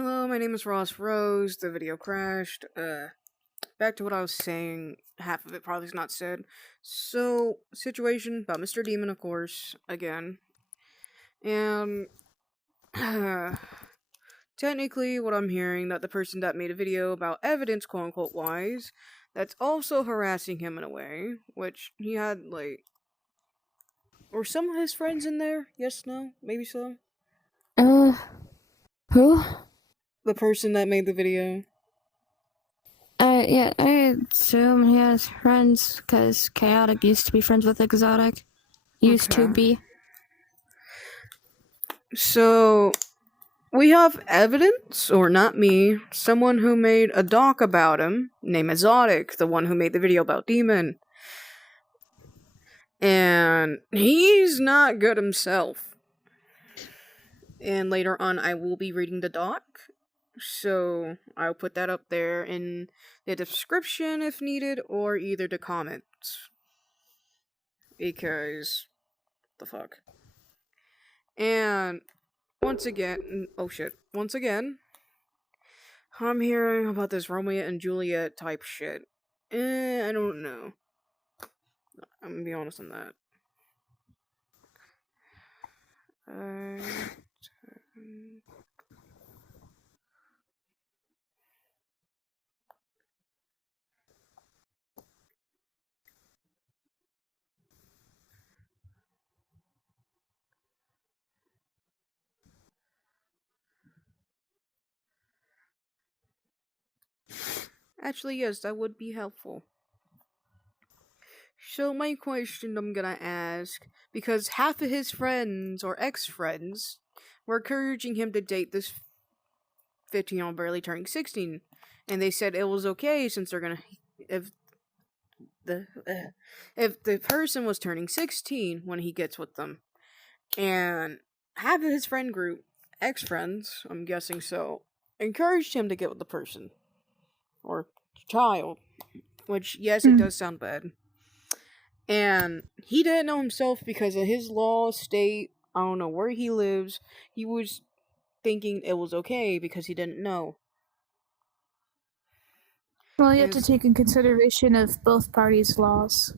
Hello, my name is Ross Rose. The video crashed. Back to what I was saying. Half of it probably is not said. So, situation about Mr. Demon, of course, again. And, technically, what I'm hearing, that the person that made a video about evidence, quote-unquote, wise, that's also harassing him in a way, which he had, like... Were some of his friends in there? Yes, no? Maybe so? Who? The person that made the video. Yeah, I assume he has friends, because Chaotic used to be friends with Exotic. Used to Okay. be. So, we have evidence, or not me, someone who made a doc about him, named Exotic, the one who made the video about Demon. And he's not good himself. And later on, I will be reading the doc, so I'll put that up there in the description if needed, or either the comments. Because, the fuck. And, once again, I'm hearing about this Romeo and Juliet type shit. I don't know. I'm gonna be honest on that. Actually, yes, that would be helpful. So my question I'm gonna ask, because half of his friends or ex-friends were encouraging him to date this 15-year-old barely turning 16, and they said it was okay since they're gonna if the person was turning 16 when he gets with them, and half of his friend group, ex-friends, I'm guessing so, encouraged him to get with the person or child, which yes, it does sound bad. And he didn't know himself because of his law, state, I don't know where he lives. He was thinking it was okay because he didn't know. Well, you have to take in consideration of both parties' laws.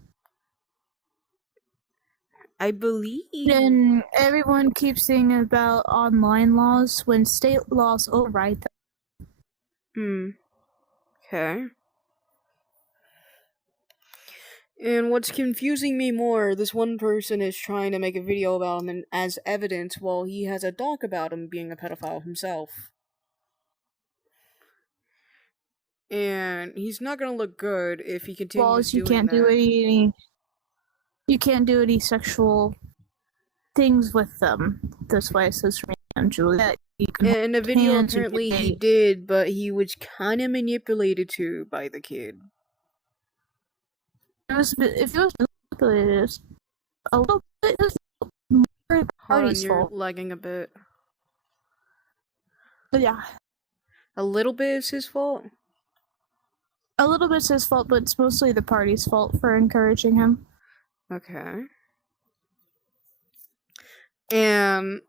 I believe. And everyone keeps saying about online laws when state laws override them. Okay. And what's confusing me more, this one person is trying to make a video about him as evidence while he has a doc about him being a pedophile himself. And he's not gonna look good if he continues doing that. You can't do any sexual things with them. That's why it says Romeo and Juliet. In the video, apparently he did, but he was kind of manipulated to by the kid. If it was manipulated, a little bit is more party's Hold on, you're fault. lagging a bit. But yeah. A little bit is his fault? A little bit's his fault, but it's mostly the party's fault for encouraging him. Okay. And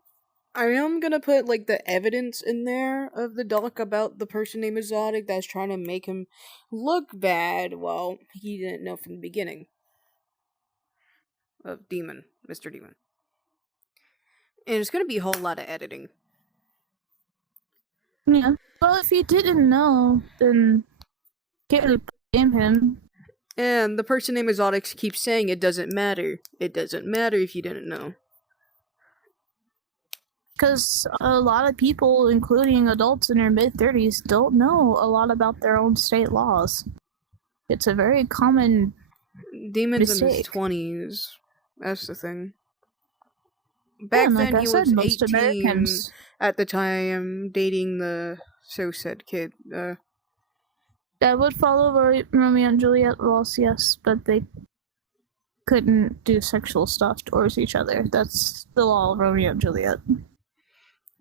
I am gonna put, like, the evidence in there of the doc about the person named Exotic that's trying to make him look bad. Well, he didn't know from the beginning. Of Demon. Mr. Demon. And it's gonna be a whole lot of editing. Yeah. Well, if he didn't know, then can't really blame him. And the person named Exotic keeps saying it doesn't matter. It doesn't matter if you didn't know. Because a lot of people, including adults in their mid-30s, don't know a lot about their own state laws. It's a very common Demon's mistake. in his 20s. That's the thing. Back then, he was 18 at the time, dating the so-said kid. That would follow Romeo and Juliet laws, yes, but they couldn't do sexual stuff towards each other. That's the law of Romeo and Juliet.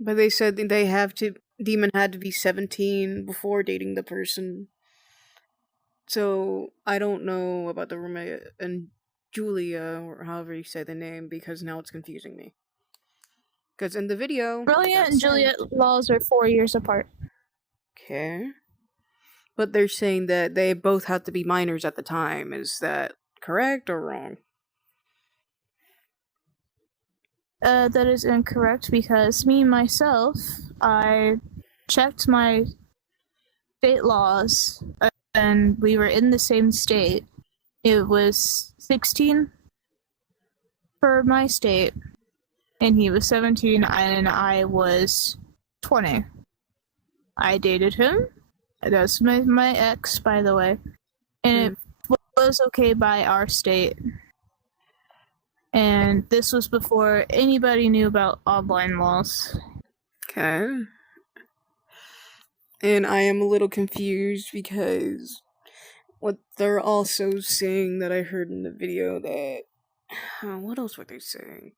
But they said Demon had to be 17 before dating the person. So, I don't know about the Romeo and Julia, or however you say the name, because now it's confusing me. Because in the video... Romeo and Juliet laws are 4 years apart. Okay. But they're saying that they both had to be minors at the time. Is that correct or wrong? That is incorrect because me myself, I checked my state laws and we were in the same state. It was 16 for my state, and he was 17 and I was 20. I dated him. That's my ex, by the way. And it was okay by our state. And this was before anybody knew about online laws. Okay. And I am a little confused because what they're also saying that I heard in the video that. What else were they saying?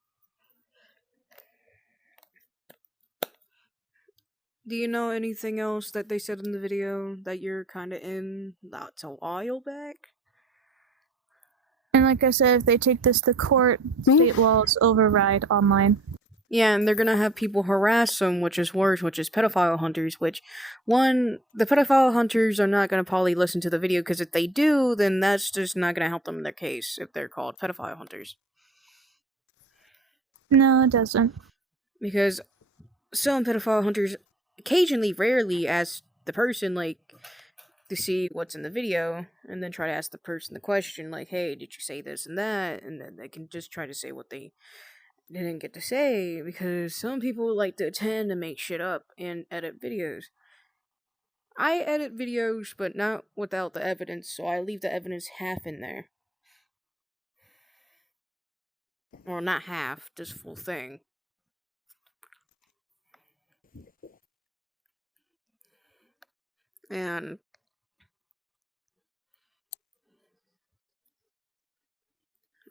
Do you know anything else that they said in the video that you're kind of in? That's a while back? And like I said, if they take this to court, state laws override online. Yeah, and they're gonna have people harass them, which is worse, which is pedophile hunters, which, one, the pedophile hunters are not gonna probably listen to the video, because if they do, then that's just not gonna help them in their case, if they're called pedophile hunters. No, it doesn't. Because some pedophile hunters occasionally, rarely, ask the person, like, to see what's in the video, and then try to ask the person the question, like, hey, did you say this and that? And then they can just try to say what they didn't get to say, because some people like to tend to make shit up and edit videos. I edit videos, but not without the evidence, so I leave the evidence half in there. Or not half, just full thing. And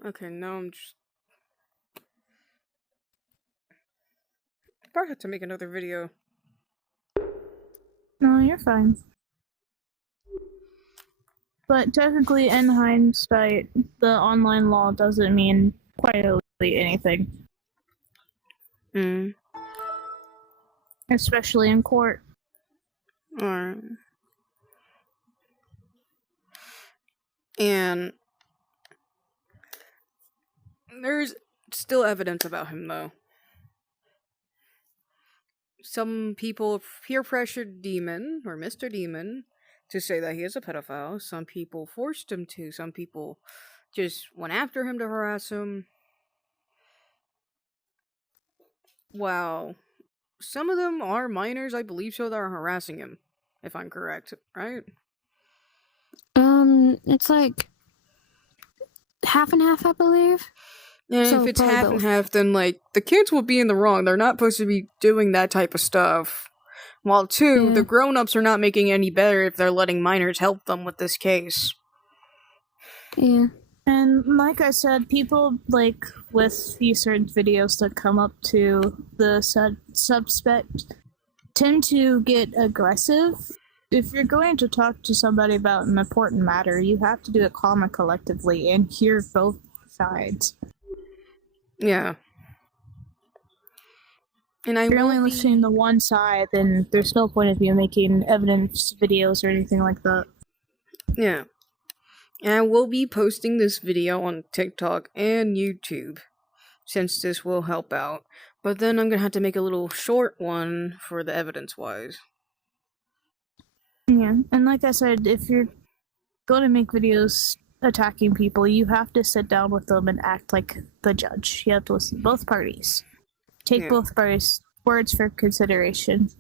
okay, now I'm just I probably have to make another video. No, you're fine. But technically, in hindsight, the online law doesn't mean quite really anything. Especially in court. Alright. And there's still evidence about him, though. Some people peer pressured Demon, or Mr. Demon, to say that he is a pedophile. Some people forced him to. Some people just went after him to harass him. Wow. Some of them are minors, I believe so, that are harassing him, if I'm correct, right? It's like half and half, I believe. And So if it's probably half and both. half, then, like, the kids will be in the wrong. They're not supposed to be doing that type of stuff. While, two, Yeah. the grown-ups are not making any better if they're letting minors help them with this case. Yeah. And like I said, people like with these certain videos that come up to the suspect tend to get aggressive. If you're going to talk to somebody about an important matter, you have to do it calm and collectively and hear both sides. Yeah. And if you're only listening to one side, then there's no point of you making evidence videos or anything like that. Yeah. And I will be posting this video on TikTok and YouTube, since this will help out. But then I'm gonna have to make a little short one for the evidence-wise. Yeah, and like I said, if you're going to make videos attacking people, you have to sit down with them and act like the judge. You have to listen to both parties. Take both parties' words for consideration.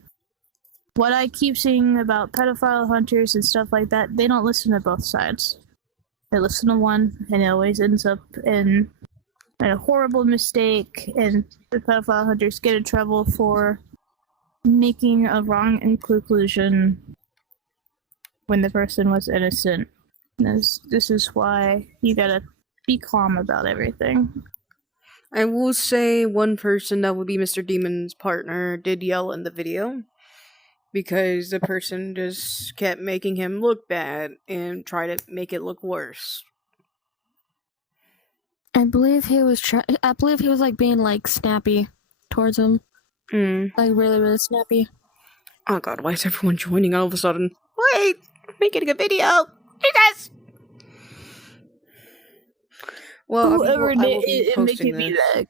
What I keep seeing about pedophile hunters and stuff like that, they don't listen to both sides. They listen to one, and it always ends up in a horrible mistake, and the pedophile hunters get in trouble for making a wrong conclusion when the person was innocent. This is why you gotta be calm about everything. I will say one person that would be Mr. Demon's partner did yell in the video, because the person just kept making him look bad and try to make it look worse. I believe he was like being like snappy towards him. Like really, really snappy. Oh god, why is everyone joining all of a sudden? Wait! Making a video! You guys! Well, Whoever I will be it posting be this. that